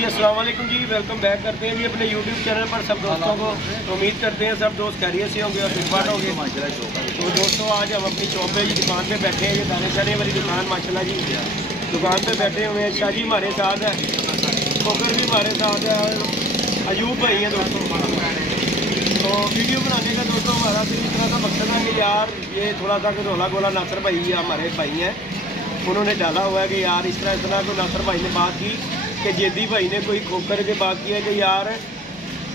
जी अस्सलाम वालेकुम जी, welcome back करते हैं जी अपने यूट्यूब चैनल पर सब दोस्तों को। उम्मीद करते हैं सब दोस्त खैरियत से होंगे और फिटफाट होंगे। तो दोस्तों आज हम अपनी शॉप पे जी दुकान पे बैठे हैं। ये दाने शाने वाली दुकान माशाल्लाह जी दुकान पे बैठे हुए हैं। शाह जी हमारे साथ है, खोकर भी हमारे साथ है और अयूब भाई है दोस्तों। तो वीडियो बनाने का दोस्तों हमारा तो इस तरह का मकसद है कि यार ये थोड़ा सा रोला गोला नासर भाई हमारे भाई हैं, उन्होंने डाला हुआ है कि यार इस तरह को नासर भाई ने बात की कि जेदी भाई ने कोई खोकर के बात किया कि यार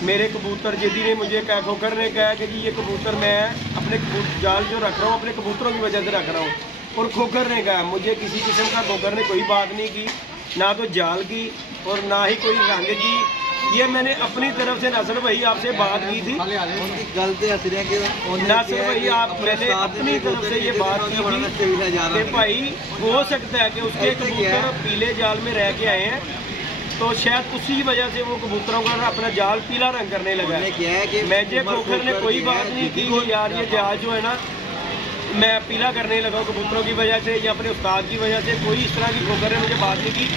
मेरे कबूतर, जेदी ने मुझे कहा, खोकर ने कहा कि जी ये कबूतर मैं अपने जाल जो रख रहा हूँ अपने कबूतरों की वजह से रख रहा हूँ। और खोकर ने कहा मुझे किसी किस्म का, खोकर ने कोई बात नहीं की, ना तो जाल की और ना ही कोई रंग की। ये मैंने अपनी तरफ से नासिर भाई आपसे बात की थी। नासिर भाई आप मैंने अपनी तरफ से ये बात की थी कि भाई हो सकता है कि उसके कबूतर पीले जाल में रह के आए हैं, तो शायद उसी वजह से वो कबूतरों का अपना जाल पीला रंग करने लगा है। मैजे खोकर ने कोई बात नहीं की कि यार ये जाल जो है ना मैं पीला करने लगा हूँ कबूतरों की वजह से या अपने उस्ताद की वजह से। कोई इस तरह की खोकर ने मुझे बात नहीं की।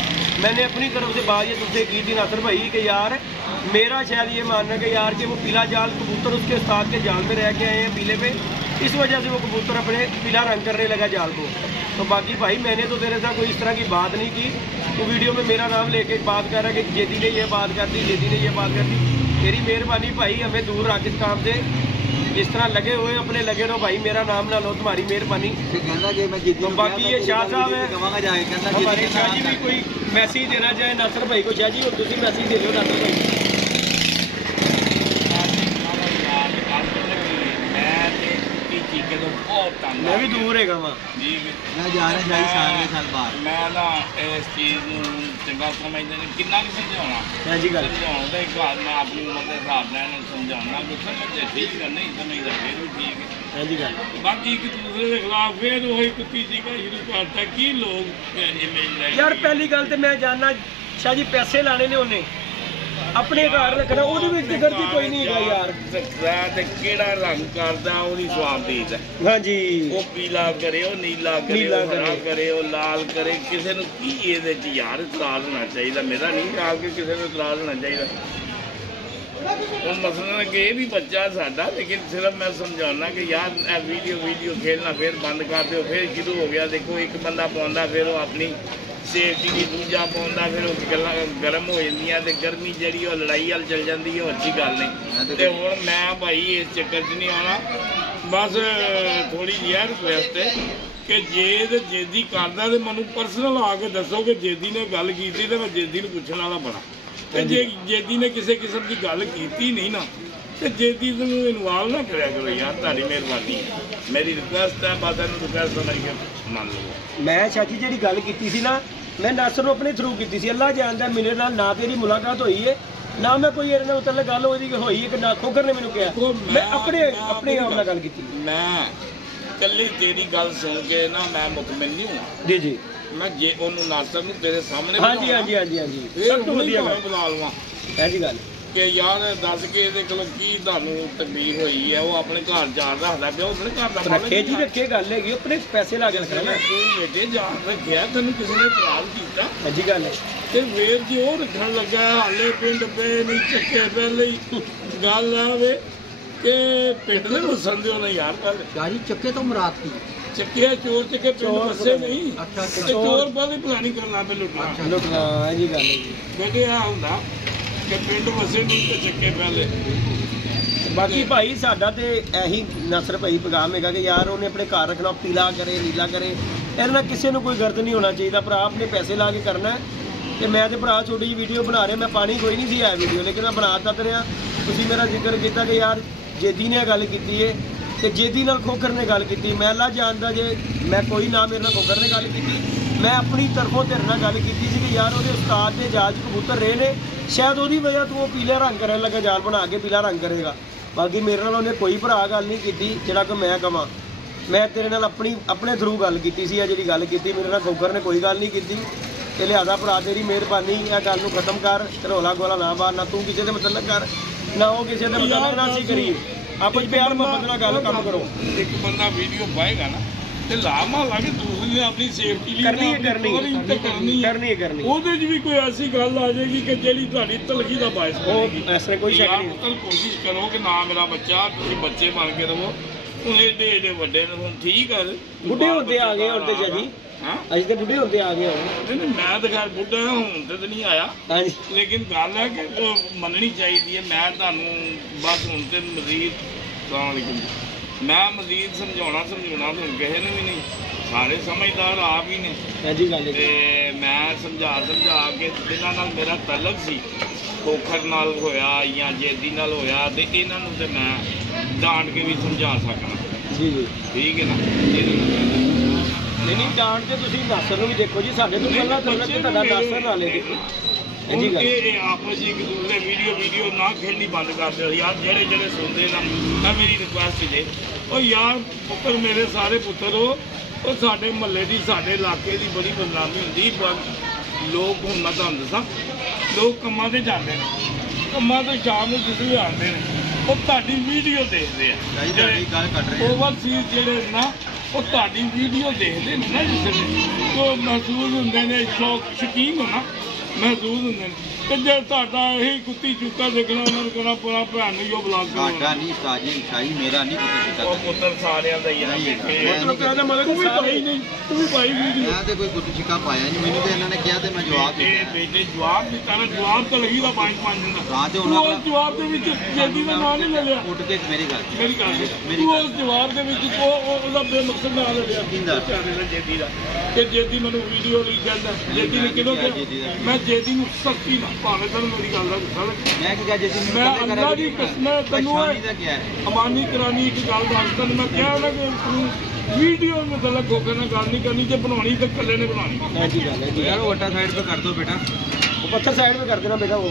मैंने अपनी तरफ से बात ये तुमसे की थी नासिर भाई कि यार मेरा शायद ये मानना है कि यार कि वो पीला जाल कबूतर उसके उस्ताद के जाल में रह के आए हैं पीले पे, इस वजह से वो कबूतर अपने पीला रंग करने लगा जाल को। तो बाकी भाई मैंने तो तेरे साथ कोई इस तरह की बात नहीं की। तो वीडियो में मेरा नाम लेके बात कर रहा है कि जेदी ने ये बात कर दी, जेदी ने ये बात कर दी। तेरी मेहरबानी भाई, हमें दूर रख इस काम से, इस तरह लगे हुए अपने लगे रहो भाई, मेरा नाम ना लो, तुम्हारी मेहरबानी। तो बाकी ये शाह साहब है हमारे, शाह जी भी कोई मैसेज देना चाहे नासिर भाई को। शाह जी और तुम मैसेज दे दो नासिर भाई। मैं भी दूर है मैं जा रहा मैं ना इस चीज़ चंगा समझते नहीं कितना भी समझाना जी गल समझाने एक बात मैं अपनी उम्र के हिसाब से समझाना कि समझे ठीक है, नहीं समझता फिर भी ठीक है जी गल। बाकी एक दूसरे के खिलाफ फिर वही कुत्ती जी का शुरू करता कि लोग इमेज यार पहली गल तो मैं जानना शाह जी पैसे लाने ने उन्हें अपने घर रखना, गलती कोई नहीं है यार। केड़ा रंग करदा ओदी स्वाब दीद है। हां जी वो पीला करे, वो नीला करे, वो हरा करे, वो लाल करे, किसी ने की ਇਹਦੇ ਚ यार इतराज होना चाहिए। मेरा नहीं ख्याल कि किसी ने इतराज होना चाहिए। ਹੁਣ ਮਸਲਾ ਕਿ ਇਹ ਵੀ ਬੱਚਾ ਸਾਡਾ, लेकिन सिर्फ मैं समझाना कि यार वीडियो खेलना फिर बंद कर दो, फिर शुरू हो गया। देखो एक बंदा पाਉਂਦਾ फिर वो अपनी सेफ्टी की दूजा पाਉਂਦਾ, फिर गल्लां गर्म हो जांदियां ते गर्मी ਜਿਹੜੀ ਉਹ लड़ाई वाल चल जाती है। अच्छी गल नहीं ते हुण मैं भाई इस चक्कर च नहीं आना। बस थोड़ी जी रिक्वेस्ट है कि जे जेदी करदा ते मैनूं परसनल आके दसो कि जेदी ने गल कीती ते मैं जेदी नूं पुछण वाला बड़ा। ਤੇ ਜੇ जेदी ने किसी किस्म की गल की नहीं ना तो जेदी ਨੂੰ ਇਨਵੋਲਵ ਨਾ ਕਰਿਆ ਕਰੋ ਯਾਰ, ਤੁਹਾਡੀ ਮਿਹਰਬਾਨੀ ਮੇਰੀ ਰਿਕੁਐਸਟ ਹੈ। ਬਸ ਇਹਨੂੰ ਰਿਕੁਐਸਟ ਸਮਝ ਕੇ ਮੰਨ ਲਓ। ਮੈਂ ਚਾਚੀ ਜਿਹੜੀ ਗੱਲ ਕੀਤੀ ਸੀ ਨਾ, ਮੈਂ ਨਾਸਿਰ ਨੂੰ ਆਪਣੇ ਥਰੂ ਕੀਤੀ ਸੀ। ਅੱਲਾ ਜਾਣਦਾ ਮੇਰੇ ਨਾਲ ਨਾ ਤੇਰੀ ਮੁਲਾਕਾਤ ਹੋਈ ਹੈ ਨਾ ਮੈਂ ਕੋਈ ਇਹਦੇ ਨਾਲ ਉਤਲੇ ਗੱਲ ਹੋਈ ਹੋਈ ਹੈ ਕਿ ਨਾ ਖੋਖਰ ਨੇ ਮੈਨੂੰ ਕਿਹਾ। ਮੈਂ ਆਪਣੇ ਆਪ ਨਾਲ ਗੱਲ ਕੀਤੀ। ਮੈਂ ਕੱਲੀ ਤੇਰੀ ਗੱਲ ਸੁਣ ਕੇ ਨਾ ਮੈਂ ਮੁਤਮਿਨ ਨਹੀਂ ਹਾਂ ਜੀ ਜੀ। मैं जे ओनू नासिर नूं तेरे सामने हाँ जी हाँ जी हाँ जी हाँ जी सब तो वधिया बुला लवां है जी गल कि यार दस के ਇਹਦੇ ਕੋਲੋਂ ਕੀ ਤੁਹਾਨੂੰ ਤਕਲੀਫ ਹੋਈ ਹੈ। ਉਹ ਆਪਣੇ ਘਰ ਜਾਣ ਰੱਖਦਾ ਪਿਆ, ਆਪਣੇ ਘਰ ਦਾ ਰੱਖੇ ਜੀ, ਰੱਖੇ ਗੱਲ ਹੈਗੀ, ਆਪਣੇ ਪੈਸੇ ਲਾ ਕੇ ਰੱਖਣਾ ਨਾ। ਤੂੰ ਬੇਟੇ ਜਾਣ ਰੱਖਿਆ, ਤੈਨੂੰ ਕਿਸੇ ਨੇ ਇਤਰਾਜ਼ ਕੀਤਾ ਹੈ ਜੀ ਗੱਲ ਤੇ ਵੇਰ ਜੀ ਉਹ ਰੱਖਣ ਲੱਗਾ। ਹਾਲੇ ਪਿੰਡ ਪਏ ਨਹੀਂ ਚੱਕੇ ਪਹਿਲੇ ਹੀ ਗੱਲ ਆਵੇ ਕਿ ਪਿੰਡ ਦੇ ਵਸਣ ਦਿਓ ਨਾ ਯਾਰ। ਗੱਲ ਗਾਜੀ ਚੱਕੇ ਤੋਂ ਮੁਰਾਦ ਕੀ ਚੱਕੇ ਚੋਰ ਚੱਕੇ ਪਿੰਡ ਵਸੇ ਨਹੀਂ। ਚੋਰ ਬਾਅਦ ਪਲਾਨਿੰਗ ਕਰਨਾ ਪੇ ਲੁੱਟਣਾ ਹੈ ਜੀ ਗੱਲ ਜੀ। ਬੇਟੇ ਆ ਹੁੰਦਾ ਕਿ ਪਿੰਡ ਵਸੇ ਨਹੀਂ ਤੇ ਚੱਕੇ ਪਹਿਲੇ। ਬਾਕੀ ਭਾਈ ਸਾਡਾ ਤੇ ਇਹੀ ਨਾਸਿਰ ਭਾਈ ਪੈਗਾਮ ਹੈਗਾ ਕਿ ਯਾਰ ਉਹਨੇ ਆਪਣੇ ਘਰ ਰੱਖਣਾ, ਪੀਲਾ ਕਰੇ ਨੀਲਾ ਕਰੇ, ਇਹਦੇ ਨਾਲ ਕਿਸੇ ਨੂੰ ਕੋਈ ਗਰਦ ਨਹੀਂ ਹੋਣਾ ਚਾਹੀਦਾ। ਭਰਾ ਆਪਣੇ ਪੈਸੇ ਲਾ ਕੇ ਕਰਨਾ ਹੈ। ਤੇ ਮੈਂ ਤੇ ਭਰਾ ਛੋਟੀ ਜਿਹੀ ਵੀਡੀਓ ਬਣਾ ਰਿਹਾ, ਮੈਂ ਪਾਣੀ ਕੋਈ ਨਹੀਂ ਸੀ ਆਇਆ ਵੀਡੀਓ, ਲੇਕਿਨ ਮੈਂ ਬਣਾ ਤਾਂ ਰਿਹਾ। ਤੁਸੀਂ ਮੇਰਾ ਜ਼ਿਕਰ ਕੀਤਾ ਕਿ ਯਾਰ जेदी ने गल की है तो जेदी नाल खोखर ने गल की। मैं अल्लाह जानदा जे मैं कोई ना मेरे नाल खोखर ने गल की, मैं अपनी तरफों तेरे नाल गल की कि यार वो उस्ताद के जाल कबूतर रहे ने, शायद वो वजह तो वो पीला रंग करने लगा, जाल बना के पीला रंग करेगा। बाकी मेरे नाल उन्हें कोई भरा गल नहीं की जिहड़ा कि मैं कवां। मैं तेरे नाल अपने थ्रू गल की सी, जी गल की मेरे नाल खोखर ने कोई गल नहीं की। तो लिहाजा भरा तेरी मेहरबानी यह गल नूं खत्म कर, रौला गोला ना बार, ना तू किसी के मतलब कर ना वो किसी के मतलब ना सी करिए। आप प्यार मोहब्बत नाल गल काम करो। एक बंदा वीडियो पाएगा ना ਤੇ ਲਾਮਾ ਲਾ ਕੇ ਦੂਸਰੀ ਨੇ ਆਪਣੀ ਸੇਫਟੀ ਲਈ ਕਰਨੀ ਹੈ ਉਹਦੇ 'ਚ ਵੀ ਕੋਈ ਐਸੀ ਗੱਲ ਆ ਜਾਏਗੀ ਕਿ ਜਿਹੜੀ ਤੁਹਾਡੀ ਤਲਖੀ ਦਾ ਬਾਇਸ ਬਣੇਗੀ। ਐਸਾ ਕੋਈ ਸ਼ੱਕ ਨਹੀਂ। ਪੁੱਤਰ ਕੋਸ਼ਿਸ਼ ਕਰੋ ਕਿ ਨਾ ਮੇਰਾ ਬੱਚਾ, ਤੁਸੀਂ ਬੱਚੇ ਬਣ ਕੇ ਰਹੋ। ਹੁਣ ਏਡੇ ਵੱਡੇ ਨੇ, ਹੁਣ ਠੀਕ ਹੈ ਬੁੱਢੇ ਹੁੰਦੇ ਆ ਗਏ ਹੁਣ ਤੇ ਜੀ। ਅੱਜ ਤੇ ਬੁੱਢੇ ਹੁੰਦੇ ਆ ਗਏ ਹੁਣ। ਮੈਂ ਤਾਂ ਖੈਰ ਬੁੱਢਾ ਹੁਣ ਤੇ ਨਹੀਂ ਆਇਆ, ਲੇਕਿਨ ਗੱਲ ਹੈ ਕਿ ਮੰਨਣੀ ਚਾਹੀਦੀ ਹੈ। ਮੈਂ ਤੁਹਾਨੂੰ ਬਸ ਹੁਣ ਤੇ ਮਜ਼ੀਦ ਮੈਂ ਮਜ਼ੀਦ ਸਮਝਾਉਣਾ ਹੁਣ ਕਿਸੇ ਨੂੰ ਵੀ ਨਹੀਂ, ਸਾਰੇ ਸਮਝਦਾਰ ਆਪ ਹੀ ਨੇ। ਤੇ ਮੈਂ ਸਮਝਾ ਕੇ ਜਿਨ੍ਹਾਂ ਨਾਲ ਮੇਰਾ ਤਲਕ ਸੀ, ਖੋਖਰ ਨਾਲ ਹੋਇਆ ਜਾਂ ਜੇਦੀ ਨਾਲ ਹੋਇਆ, ਤੇ ਇਹਨਾਂ ਨੂੰ ਤੇ ਮੈਂ ਡਾਂਟ ਕੇ ਵੀ ਸਮਝਾ ਸਕਣਾ। ਜੀ ਠੀਕ ਹੈ ਨਾ। ਨਹੀਂ ਡਾਂਟ ਤੇ ਤੁਸੀਂ ਨਾਸਰ ਨੂੰ ਵੀ ਦੇਖੋ ਜੀ, ਸਾਡੇ ਤੋਂ ਪਹਿਲਾਂ ਤੁਹਾਡਾ ਨਾਸਰ ਨਾ ਲੈ ਦੇਖੋ। ਇਹ ਆਪਸ ਇੱਕ ਦੂਸਰੇ ਵੀਡੀਓ ਨਾ ਖੇਡਣੀ ਬੰਦ ਕਰ ਦਿਓ ਯਾਰ। ਜਿਹੜੇ ਸੁਣਦੇ ਨਾ, ਮੈਂ ਮੇਰੀ ਰਿਕੁਐਸਟ ਜੇ, ਉਹ ਯਾਰ ਪੁੱਤਰ ਮੇਰੇ ਸਾਰੇ ਪੁੱਤਰ ਉਹ ਸਾਡੇ ਮਹੱਲੇ ਦੀ, ਸਾਡੇ ਇਲਾਕੇ ਦੀ ਬੜੀ ਬਦਨਾਮੀ ਹੁੰਦੀ। ਲੋਕ ਹੁਣ ਮੈਂ ਤੁਹਾਨੂੰ ਦੱਸਾਂ, ਲੋਕ ਕੰਮਾਂ 'ਤੇ ਜਾਂਦੇ ਨੇ, ਕੰਮਾਂ ਤੋਂ ਸ਼ਾਮ ਨੂੰ ਜਿਸ ਵੀ ਆਉਂਦੇ ਨੇ, ਉਹ ਤੁਹਾਡੀ ਵੀਡੀਓ ਦੇਖਦੇ ਆ। ਓਵਰਸੀਜ਼ ਜਿਹੜੇ ਨਾ, ਉਹ ਤੁਹਾਡੀ ਵੀਡੀਓ ਦੇਖਦੇ ਨੇ ਨਾ, ਜਿਸ ਨੇ ਉਹ ਮਹਿਸੂਸ ਹੁੰਦੇ ਨੇ, ਸ਼ੌਕੀਨ ਹੋਣਾ ਮਹਿਸੂਸ ਹੁੰਦੇ ਨੇ। ਤੇ ਜੇ ਤੁਹਾਡਾ ਇਹੀ ਕੁੱਤੀ ਚੁੱਕਾ ਦੇਖਣਾ, ਉਹਨਾਂ ਨੂੰ ਕਹਿਣਾ ਪੂਰਾ ਭੈਣ ਨੂੰ ਜੋ ਬਲਾਕ ਸਾਡਾ ਨਹੀਂ ਸਾਜੀ ਮੇਰਾ ਨਹੀਂ ਕੁੱਤੀ ਉਹ ਪੁੱਤਰ ਸਾਰਿਆਂ ਦਾ ਹੀ ਹੈ। ਤੂੰ ਵੀ ਪਾਈ ਨਹੀਂ, ਤੂੰ ਵੀ ਪਾਈ ਵੀਡੀਓ। ਮੈਂ ਤੇ ਕੋਈ ਕੁੱਤੀ ਚਿੱਕਾ ਪਾਇਆ ਨਹੀਂ, ਮੈਨੂੰ ਤੇ ਇਹਨਾਂ ਨੇ ਕਿਹਾ ਤੇ ਮੈਂ ਜਵਾਬ ਦਿੱਤਾ। ਬੇਟੇ ਜਵਾਬ ਦਿੱਤਾ ਨਾ, ਜਵਾਬ ਤਾਂ ਲੱਗੀ ਦਾ 5 ਦਿਨ ਦਾ। ਰਾਜ ਉਹ ਜਵਾਬ ਦੇ ਵਿੱਚ ਜੇਦੀ ਦਾ ਨਾਮ ਨਹੀਂ ਲੈ ਲਿਆ। ਉੱਠ ਕੇ ਮੇਰੀ ਗੱਲ ਤੂੰ ਉਸ ਜਵਾਬ ਦੇ ਵਿੱਚ ਉਹਦਾ ਬੇਮਕਸਦ ਨਾਂ ਲੈ ਲਿਆ ਜੇਦੀ ਦਾ, ਕਿ ਜੇਦੀ ਮੈਨੂੰ ਵੀਡੀਓ ਲਈ ਕਹਿੰਦਾ। ਜੇਦੀ ਨੇ ਕਿਹਨੂੰ ਕਿਹਾ? ਮੈਂ ਜੇਦੀ ਨੂੰ ਸਖਤੀ ਨਾਲ, ਭਾਵੇਂ ਤੈਨੂੰ ਮੇਰੀ ਗੱਲ ਦਾ ਗੁੱਸਾ ਲੱਗੇ, ਮੈਂ ਕੀ ਕਿਹਾ ਜੇਦੀ ਨੂੰ? ਮੈਂ ਅੱਲਾ ਦੀ ਕਸਮ ਤੈਨੂੰ ਅਮਾਨੀ ਕਰਾਨੀ ਇੱਕ ਗੱਲ ਦੱਸ, ਤੈਨੂੰ ਮੈਂ ਕਿਹਾ ਨਾ ਕਿ ਤੂੰ ਵੀਡੀਓ में गलत होकर ना गल नहीं करनी, जो बनानी तो कल्ले ने बनानी। ऐसी गल है यार, वो वट्टा साइड पे कर दो बेटा, वो पत्थर साइड पे कर देना बेटा। वो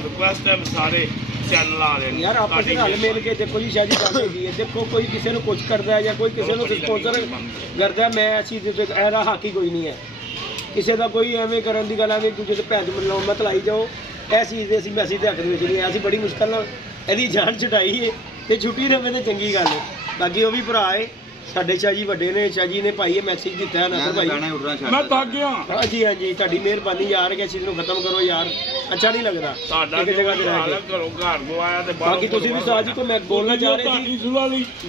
रिक्वेस्ट है सारे चैनल आ रहे हैं यार, आपस में हल मिल के देखो जी। शादी चाहती है, देखो कोई किसी ने कुछ करता है या कोई किसी ने स्पॉन्सर करता है, मैं ऐसी ऐरा हाकी कोई नहीं है किसी का। कोई एवं करन दी गल एवं दूजे भैन मत लाई जाओ। ਇਹ ਚੀਜ਼ ਦੇ ਅਸੀਂ ਮੈਸੇਜ ਦੇ ਹੱਕ ਦੇ ਵਿੱਚ ਨਹੀਂ, ਅਸੀਂ ਬੜੀ ਮੁਸ਼ਕਲ ਨਾਲ ਇਹਦੀ ਜਾਨ ਛੁਟਾਈ ਹੈ ਤੇ ਛੁੱਟੀ ਰਵੇ ਤੇ ਚੰਗੀ ਗੱਲ ਹੈ। ਬਾਕੀ ਉਹ ਵੀ ਭਰਾ ਹੈ ਸਾਡੇ, ਸ਼ਾਹ ਜੀ ਵੱਡੇ ਨੇ, ਸ਼ਾਹ ਜੀ ਨੇ ਭਾਈ ਇਹ ਮੈਸੇਜ ਦਿੱਤਾ ਹੈ ਨਾ ਭਾਈ, ਮੈਂ ਥੱਕ ਗਿਆ। ਹਾਂਜੀ ਤੁਹਾਡੀ ਮਿਹਰਬਾਨੀ ਯਾਰ, ਕਿ ਇਸ ਚੀਜ਼ ਨੂੰ ਖਤਮ ਕਰੋ ਯਾਰ, ਅੱਛਾ ਨਹੀਂ ਲੱਗਦਾ ਸਾਡਾ ਜਗ੍ਹਾ ਤੇ ਰਹਿ ਕੇ ਘਰੋਂ ਘਰ ਗਵਾਇਆ। ਤੇ ਬਾਕੀ ਤੁਸੀਂ ਵੀ ਸਾਹ ਜੀ, ਕੋਈ ਮੈਂ ਬੋਲਣਾ ਚਾਹ ਰਹੇ ਸੀ,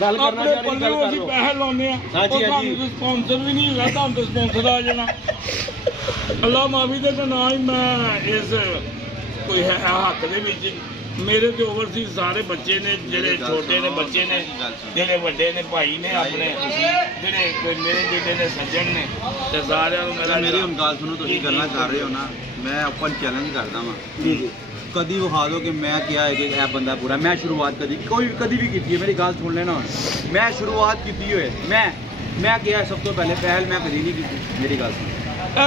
ਗੱਲ ਕਰਨਾ ਚਾਹ ਰਹੇ ਸੀ, ਗੱਲ ਕਰ ਲਓ। ਪੈਸੇ ਲਾਉਂਦੇ ਆ, ਹਾਂਜੀ ਸਪਾਂਸਰ ਵੀ ਨਹੀਂ ਹੈਗਾ, ਤੁਹਾਨੂੰ ਤਾਂ ਸਪਾਂਸਰ ਆ ਜਾਣਾ। ਅੱਲਾ ਮਾਫੀ ਦੇ ਨਾ ਹੀ ਮੈਂ ਇਸ ਕੋਈ ਹੈ ਹੱਕ ਦੇ ਵਿੱਚ। ਮੇਰੇ ਤੇ ਓਵਰਸੀਜ਼ ਸਾਰੇ ਬੱਚੇ ਨੇ, ਜਿਹੜੇ ਛੋਟੇ ਨੇ ਬੱਚੇ ਨੇ, ਜਿਹੜੇ ਵੱਡੇ ਨੇ ਭਾਈ ਨੇ ਆਪਣੇ, ਜਿਹੜੇ ਕੋਈ ਮੇਰੇ ਜਿਹੜੇ ਨੇ ਸੱਜਣ ਨੇ, ਤੇ ਸਾਰਿਆਂ ਨੂੰ ਮੇਰੀ ਹੁਣ ਗੱਲ ਸੁਣੋ। ਤੁਸੀਂ ਗੱਲਾਂ ਕਰ ਰਹੇ ਹੋ ਨਾ, ਮੈਂ ਓਪਨ ਚੈਲੰਜ ਕਰਦਾ ਵਾਂ, ਕਦੀ ਵਿਖਾ ਦਿਓ ਕਿ ਮੈਂ ਕਿਹਾ ਹੈ ਕਿ ਇਹ ਬੰਦਾ ਪੂਰਾ। ਮੈਂ ਸ਼ੁਰੂਆਤ ਕਦੀ ਵੀ ਕੀਤੀ ਹੈ, ਮੇਰੀ ਗੱਲ ਸੁਣ ਲੈਣਾ। ਮੈਂ ਸ਼ੁਰੂਆਤ ਕੀਤੀ ਹੋਏ, ਮੈਂ ਕਿਹਾ ਸਭ ਤੋਂ ਪਹਿਲ ਮੈਂ ਕਦੀ ਨਹੀਂ ਕੀਤੀ। ਮੇਰੀ ਗੱਲ ਸੁਣ,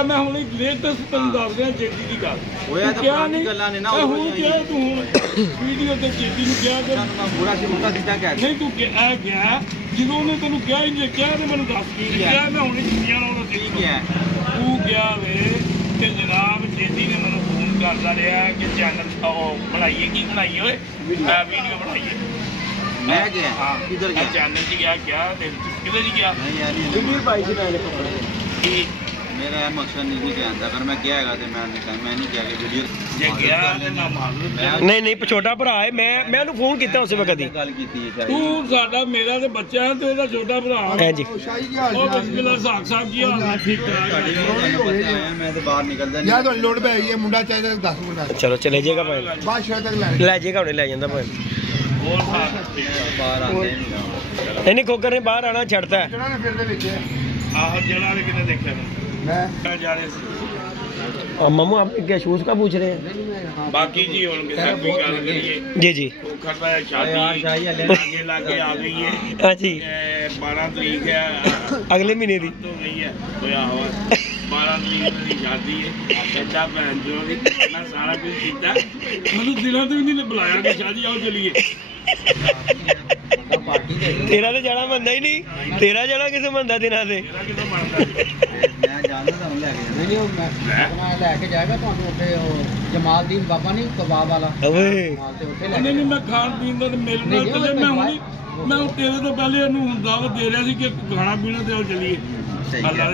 ਮੈਂ ਹੁਣ ਲੇਟੈਸਟ ਤੁਹਾਨੂੰ ਦੱਸ ਰਿਹਾ ਜੇਦੀ ਦੀ ਗੱਲ ਹੋਇਆ ਤਾਂ ਪੁਰਾਣੀ ਗੱਲਾਂ ਨੇ ਨਾ। ਹੁਣ ਕਿਹਾ ਤੂੰ ਹੁਣ ਵੀਡੀਓ ਤੇ ਜੇਦੀ ਨੂੰ ਕਿਹਾ ਕਿ ਪੂਰਾ ਸਿੱਧਾ ਕਹਿ ਨਹੀਂ, ਤੂੰ ਕਿਹਾ ਗਿਆ ਜਦੋਂ ਉਹਨੇ ਤੈਨੂੰ ਕਿਹਾ ਹੀ ਨਹੀਂ, ਕਿਹਾ ਤੇ ਮੈਨੂੰ ਦੱਸ ਕੀ ਕਿਹਾ। ਮੈਂ ਹੁਣੇ ਚੀਜ਼ਾਂ ਨਾਲ ਕੀ ਕਿਹਾ? ਤੂੰ ਕਿਹਾ ਵੇ ਕਿ ਜਨਾਬ ਜੇਦੀ ਨੇ ਮੈਨੂੰ ਫੋਨ ਕਰਦਾ ਰਿਹਾ ਕਿ ਚੈਨਲ ਬਣਾਈਏ, ਕੀ ਬਣਾਈਏ ਓਏ, ਵੀਡੀਓ ਬਣਾਈਏ। ਮੈਂ ਗਿਆ ਕਿਧਰ ਗਿਆ? ਚੈਨਲ 'ਚ ਗਿਆ, ਕਿਧਰ ਹੀ ਗਿਆ? ਨਹੀਂ ਯਾਰ ਵੀਡੀਓ ਪਾਈ ਸੀ ਮੈਂ ਕੀ मेरा यह मकसद नहीं कहता, अगर मैं क्या है तो मैं नहीं किया कि वीडियो जे गया ते ना मार नहीं छोटा भरा है। मैं ਉਹਨੂੰ ਫੋਨ ਕੀਤਾ ਉਸੇ ਵਕਤ ਹੀ ਗੱਲ ਕੀਤੀ ਹੈ। ਤੂੰ ਸਾਡਾ ਮੇਰਾ ਤੇ ਬੱਚਾ ਹੈ ਤੇ ਉਹਦਾ ਛੋਟਾ ਭਰਾ ਹੈ ਜੀ। ਉਹ ਬਿਸਮਿਲ੍ਲਾ ਸਾਖ ਕੀ ਹਾਲ ਠੀਕ ਠਾਕ। ਮੈਂ ਤੇ ਬਾਹਰ ਨਿਕਲਦਾ ਨਹੀਂ। ਯਾਰ ਤੁਹਾਨੂੰ ਲੋੜ ਪੈ ਗਈ ਹੈ, ਮੁੰਡਾ ਚਾਹੀਦਾ 10 ਮਿੰਟ। ਚਲੋ ਚਲੇ ਜਾਏਗਾ ਭਾਈ, ਬਾਅਦ ਸ਼ਾਇਦ ਤੱਕ ਲੈ ਜਾਏਗਾ, ਉਹਨੇ ਲੈ ਜਾਂਦਾ ਭਾਈ। ਹੋਰ ਬਾਹਰ ਆਉਂਦੇ ਨਹੀਂ ਖੋਕਰ ਨੇ ਬਾਹਰ ਆਣਾ ਛੱਡਤਾ ਹੈ। ਕਿਹੜਾ ਨੇ ਫਿਰ ਦੇ ਵਿੱਚ ਆਹ ਜਿਹੜਾ ਨੇ ਕਿਨੇ ਦੇਖਿਆ मैं जा रहे थे। और मामू आप क्या शूज का पूछ रहे हैं? बाकी जी उनके साथ भी गल करिए जी जी। शादी आगे लागे आ गई है। हाँ जी 12 तरीक है अगले महीने दी तो गई है, होया हुआ 12 तरीक की शादी है। अच्छा भैन जो भी मैं सारा कुछ किया, मतलब दिलों तो भी नहीं बुलाया कि शादी आओ चलिए। तेरा तो जाना बनता ही नहीं, तेरा जाना किसे बनता दिना से? लेके जाएगा जमालदीन बाबा नहीं कबाब वाला। नहीं मैं खान पीन का मिलना मैं ਮੈਂ ਉਹ ਤੇਰੇ ਤੋਂ ਪਹਿਲੇ ਇਹਨੂੰ ਦਾਵਤ ਦੇ ਰਿਹਾ ਸੀ ਕਿ ਖਾਣਾ ਪੀਣਾ ਤੇ ਉਹ ਚੱਲੀਏ।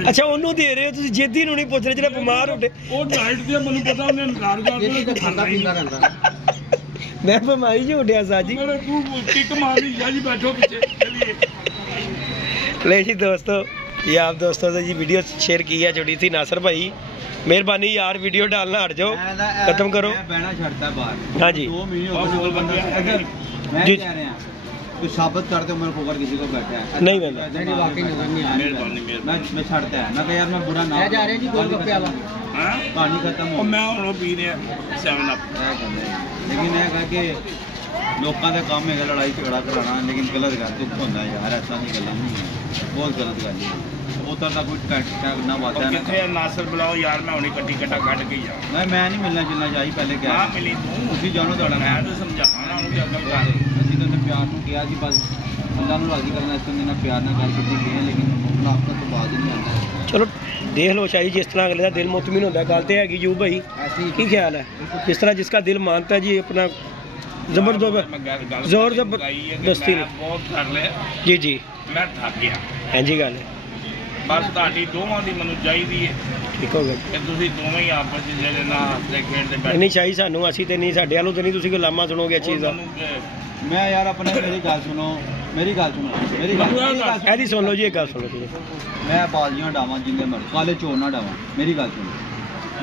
ਅੱਛਾ ਉਹਨੂੰ ਦੇ ਰਹੇ ਹੋ ਤੁਸੀਂ, ਜੇਦੀ ਨੂੰ ਨਹੀਂ ਪੁੱਛ ਰਹੇ ਜਿਹੜਾ ਬਿਮਾਰ ਹੁੰਦੇ। ਉਹ ਡਾਈਟ ਤੇ ਮੈਨੂੰ ਪਤਾ ਉਹਨੇ ਇਨਕਾਰ ਕਰ ਦਿੱਤਾ, ਖਾਂਦਾ ਪੀਂਦਾ ਰਹਿੰਦਾ। ਮੈਂ ਬਿਮਾਰੀ ਜੀ ਉੱਡਿਆ ਸਾਜੀ। ਮੇਰੇ ਤੂੰ ਟਿਕ ਮਾਰੀ ਜਾ ਜੀ, ਬੈਠੋ ਪਿੱਛੇ ਚੱਲੀਏ। ले जी दोस्तों, ये आप दोस्तों से जी वीडियो शेयर की है छोटी सी नासर भाई, मेहरबानी यार वीडियो डालना हट जाओ, खत्म करो। बहना छड़ता बाहर। हाँ जी 2 महीने हो गए बंदा अगर मैं जी। कह रहे हैं तो साबित करते मेरे ऊपर किसी को बैठा है नहीं बंदा। नहीं वाकई नजर नहीं आ रहा। मैं छड़ता है मैं कह यार मैं बुरा ना जा रहे जी गोलगप्पे वाला हां कहानी खत्म हो। मैं ਹੁਣ ਪੀ ਰਿਹਾ 7 अप। लेकिन ये कह के लोगों का काम है लड़ाई झगड़ा कराना, लेकिन गलत गल दुख होता है यार, ऐसा नहीं गल नहीं है, बहुत गलत गल है। उधर का कोई टैग ना बात है किथे नासर बुलाओ यार, मैं हुणे कट्टी कट्टा ਕੱਢ के जा। मैं नहीं मिलना जुलना चाहिए पहले क्या हां मिली तू ਤੁਸੀਂ ਜਾਣੋ ਤੁਹਾਡਾ मैं तो समझाना ਉਹਨੂੰ ਕਿ ਅਕਲ ਕਰ। ਅਸੀਂ ਤਾਂ ਪਿਆਰ ਨੂੰ ਕਿਹਾ ਸੀ ਬਸ ਅੱਲਾ ਨੂੰ ਰਾਜ਼ੀ ਕਰਨਾ, ਇਸ ਤੋਂ ਨਾਲ ਪਿਆਰ ਨਾਲ ਗੱਲ ਕੀਤੀ ਗਈ ਹੈ, ਲੇਕਿਨ ਮੁਨਾਫਕਤ ਤੋਂ ਬਾਅਦ ਹੀ ਨਹੀਂ ਆਉਂਦਾ। ਚਲੋ ਦੇਖ ਲਓ ਸ਼ਾਹੀ, ਜਿਸ ਤਰ੍ਹਾਂ ਅਗਲੇ ਦਾ ਦਿਲ ਮੁਤਮਿਨ ਹੁੰਦਾ, ਗੱਲ ਤੇ ਹੈਗੀ ਜੂ ਭਾਈ, ਕੀ ਖਿਆਲ ਹੈ? ਜਿਸ ਤਰ੍ਹਾਂ ਜਿਸका ਦਿਲ मानता जी अपना ਜ਼ੋਰ ਜ਼ਬਰਦਸਤੀ ਨਹੀਂ। ਬਹੁਤ ਕਰ ਲਿਆ ਜੀ ਜੀ, ਮੈਂ ਥੱਕ ਗਿਆ। ਹਾਂਜੀ ਗੱਲ ਹੈ, ਬਸ ਤੁਹਾਡੀ ਦੋਵਾਂ ਦੀ ਮੈਨੂੰ ਚਾਹੀਦੀ ਹੈ ਠੀਕ ਹੋ ਗਿਆ। ਕਿ ਤੁਸੀਂ ਦੋਵੇਂ ਹੀ ਆਪਸ ਵਿੱਚ ਜਿਹੜੇ ਨਾਲ ਹੱਸਦੇ ਖੇਡਦੇ ਬੈਠੇ। ਨਹੀਂ ਸ਼ਾਹੀ ਸਾਨੂੰ, ਅਸੀਂ ਤੇ ਨਹੀਂ, ਸਾਡੇ ਵੱਲੋਂ ਤੇ ਨਹੀਂ ਤੁਸੀਂ ਕੋਈ ਲਾਮਾ ਸੁਣੋਗੇ ਇਸ ਚੀਜ਼ ਦਾ। ਮੈਂ ਯਾਰ ਆਪਣੇ ਮੇਰੀ ਗੱਲ ਸੁਣੋ, ਮੇਰੀ ਗੱਲ ਇਹਦੀ ਸੁਣ ਲਓ ਜੀ, ਇੱਕ ਗੱਲ ਸੁਣੋ ਤੁਸੀਂ। ਮੈਂ ਬਾਜ਼ੀਆਂ ਡਾਵਾਂ ਜਿੰਦੇ ਮਰ ਕਾਲੇ ਚੋਰ ਨਾ ਡਾਵਾਂ, ਮੇਰੀ ਗੱਲ ਸੁਣੋ।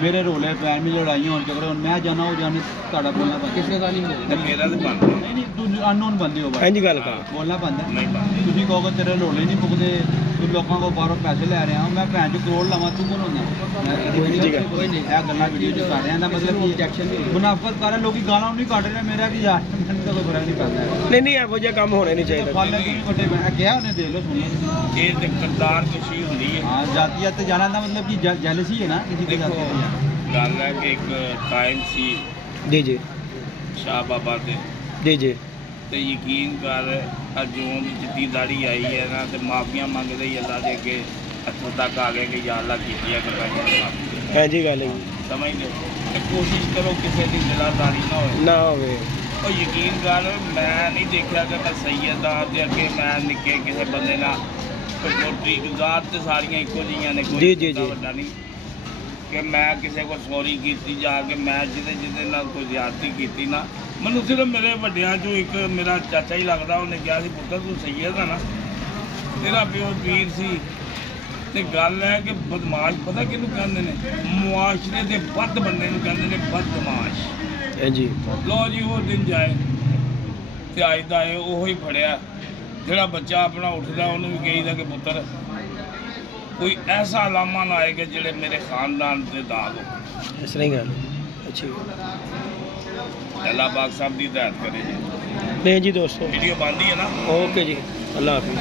मेरे रोले पैन में लड़ाइयाँ और झगड़े मैं जाना हो जाने ਤੁਹਾਡਾ ਬੋਲਣਾ ਬੰਦ। ਕਿਸੇ ਦਾ ਨਹੀਂ ਹੋਊਗਾ ਮੇਰਾ ਤੇ ਬੰਦ ਨਹੀਂ ਨਹੀਂ ਤੂੰ ਅਨਨੋਨ ਬੰਦੇ ਹੋ ਬਾਈ। ਹਾਂਜੀ ਗੱਲ ਕਰ, ਬੋਲਣਾ ਬੰਦ ਨਹੀਂ ਬੰਦ। ਤੁਸੀਂ ਕਹੋਗੇ ਤੇਰੇ ਰੋਲੇ ਨਹੀਂ ਮੁੱਕਦੇ, ਤੂੰ ਲੋਕਾਂ ਕੋਲ ਬਾਹਰੋਂ ਪੈਸੇ ਲੈ ਰਿਹਾ ਮੈਂ ਭੈਣ ਚ ਕਰੋੜ ਲਾਵਾਂ, ਤੂੰ ਕੌਣ ਹੁੰਦਾ? ਕੋਈ ਨਹੀਂ, ਇਹ ਗੱਲਾਂ ਵੀਡੀਓ ਚ ਕਰ ਰਿਹਾ ਦਾ ਮਤਲਬ ਕੀ ਐਕਸ਼ਨ ਮੁਨਾਫਕਤ ਕਰ ਰਹੇ ਲੋਕੀ, ਗਾਲਾਂ ਨਹੀਂ ਕੱਢ ਰਹੇ ਮੇਰਾ ਕਿ ਯਾਰ ਮੈਨੂੰ ਤਾਂ ਕੋਈ ਬੁਰਾ ਨਹੀਂ ਪੈਂਦਾ। ਨਹੀਂ ਨਹੀਂ ਇਹੋ ਜਿਹਾ ਕੰਮ ਹੋਣਾ ਨਹੀਂ ਚਾਹੀਦਾ। ਫਾਲੇ ਵੀ ਵੱਡੇ ਬਣਾ ਕਿਹਾ ਉਹਨੇ, ਦੇਖ ਲਓ ਸੁਣੋ। ਇਹ ਤੇ ਕਰਤਾਰ ਕਸ਼ੀ ਹੁੰਦੀ ਹੈ। ਹਾਂ ਜਾਤੀਅਤ ਤੇ ਜਾਣਾ ਦਾ ਮਤਲਬ ਕਿ ਜੈਲਸੀ ਹੈ ਨਾ ਕਿਸੇ ਦੀ ਜਾਤੀ ਦੀ। ਗੱਲ ਹੈ ਕਿ ਇੱਕ ਟਾਈਮ ਸੀ ਜੀ ਜੀ ਸ਼ਾਹ ਬਾਬਾ ਦੇ ਜੀ ਜੀ, ਤੇ ਯਕੀਨ ਕਰ ਅੱਜ ਜੂਨ ਦੀ ਚਿੱਟੀ ਦਾੜੀ ਆਈ ਹੈ ਨਾ, ਤੇ ਮਾਫੀਆਂ ਮੰਗਦੇ ਹੀ ਅੱਲਾ ਦੇ ਅੱਗੇ ਇੱਥੋਂ ਤੱਕ ਆ ਗਏ ਕਿ ਯਾ ਅੱਲਾ ਕੀਤੀਆਂ ਕਰਵਾਈਆਂ। ਹਾਂਜੀ ਗੱਲ ਹੈ ਜੀ, ਸਮਝਦੇ ਤੇ ਕੋਸ਼ਿਸ਼ ਕਰੋ ਕਿਸੇ ਦੀ ਦਿਲਾਦਾਰੀ ਨਾ ਹੋਵੇ ਨਾ ਹੋਵੇ। ਉਹ ਯਕੀਨ ਕਰ ਮੈਂ ਨਹੀਂ ਦੇਖਿਆ ਕਿ ਮੈਂ ਸੈਯਦ ਦਾ ਦੇ ਅੱਗੇ ਮੈਂ ਨਿੱਕੇ ਕਿਸੇ ਬੰਦੇ ਨਾਲ ਕੋਈ ਗੁਜ਼ਾਰ ਤੇ ਸਾਰੀਆਂ ਇੱਕੋ ਜਿਹੀਆਂ ਨੇ, ਜੀ, ਜੀ, ਜੀ। ਵੱਡਾ ਨਹੀਂ ਕਿ ਮੈਂ ਕਿਸੇ ਕੋਲ ਸੌਰੀ ਕੀਤੀ ਜਾ ਕੇ ਮੈਂ ਜਿਹਦੇ ਨਾਲ ਕੋਈ ਜ਼ਿਆਦਤੀ ਕੀਤੀ ਨਾ। ਮੈਨੂੰ ਸਿਰਫ ਮੇਰੇ ਵੱਡਿਆਂ 'ਚੋਂ ਇੱਕ ਮੇਰਾ ਚਾਚਾ ਹੀ ਲੱਗਦਾ, ਉਹਨੇ ਕਿਹਾ ਸੀ ਪੁੱਤਰ ਤੂੰ ਸੈਯਦ ਆ ਨਾ, ਤੇਰਾ ਪਿਓ ਪੀਰ ਸੀ। ਤੇ ਗੱਲ ਹੈ ਕਿ ਬਦਮਾਸ਼ ਪਤਾ ਕਿਹਨੂੰ ਕਹਿੰਦੇ ਨੇ? ਮੁਆਸ਼ਰੇ ਦੇ ਵੱਧ ਬੰਦੇ ਨੂੰ ਕਹਿੰਦੇ ਨੇ ਬਦਮਾਸ਼। ਹਾਂਜੀ ਲੋ ਜੀ ਉਹ ਦਿਨ ਜਾਏ ਤੇ ਅੱਜ ਦਾ ਇਹ ਉਹੋ ਹੀ ਫੜਿਆ ਜਿਹੜਾ ਬੱਚਾ ਆਪਣਾ ਉੱਠਦਾ ਉਹਨੂੰ ਵੀ ਕਹੀਦਾ ਕਿ ਪੁੱਤਰ ਕੋਈ ਐਸਾ ਲਾਮਾ ਨਾ ਆਏ ਕਿ ਜਿਹੜੇ ਮੇਰੇ ਖਾਨਦਾਨ ਤੇ ਦਾਗ ਹੋ। ਇਸ ਤਰ੍ਹਾਂ ਹੀ ਗੱਲ ਅੱਛੀ। ਅੱਲਾ ਪਾਕ ਸਾਹਿਬ ਦੀ ਹਦਾਇਤ ਕਰੇ ਜੀ। ਨਹੀਂ ਜੀ ਦੋਸਤੋ, ਵੀਡੀਓ ਬੰਦ ਹੀ ਹੈ ਨਾ। ਓਕੇ ਜੀ, ਅੱਲਾ ਹਾਫਿਜ਼।